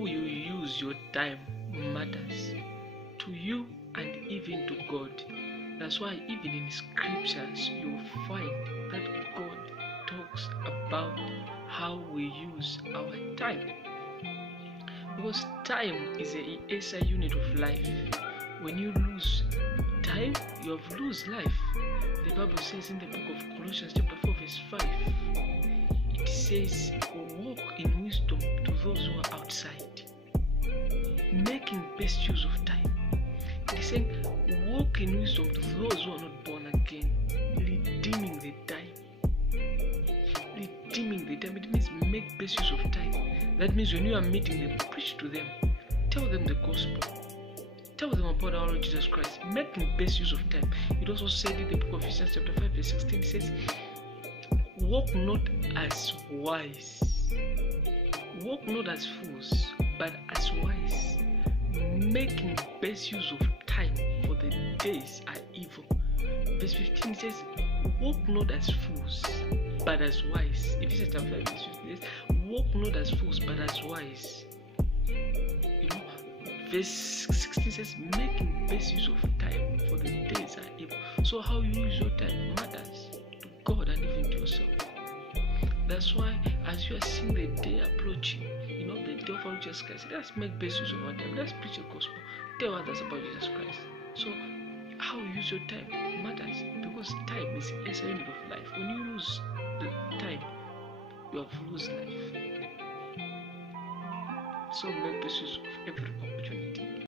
how you use your time matters to you and even to God. That's why even in scriptures you find that God talks about how we use our time. Because time is a unit of life. When you lose time, you have lost life. The Bible says in the book of Colossians chapter 4 verse 5, it says, walk in wisdom to those who are outside, making best use of time. It is saying, walk in wisdom to those who are not born again, redeeming the time. Redeeming the time, it means make best use of time. That means when you are meeting them, preach to them, tell them the gospel, tell them about our Lord Jesus Christ, making best use of time. It also said in the book of Ephesians chapter 5 verse 16, it says, walk not as wise, walk not as fools, but as wise, making best use of time, for the days are evil. Verse 15 says, walk not as fools, but as wise. Ephesians chapter 5 verse 15 says, walk not as fools, but as wise. Verse 16 says, making best use of time, for the days are evil. So how you use your time matters to God and even to yourself. That's why as you are seeing the day approaching, the day of our Jesus Christ, let's make best use of our time. Let's preach the gospel. Tell others about Jesus Christ. So how you use your time matters, because time is a unit of life. When you lose the time, you have lost life. So make best use of every opportunity.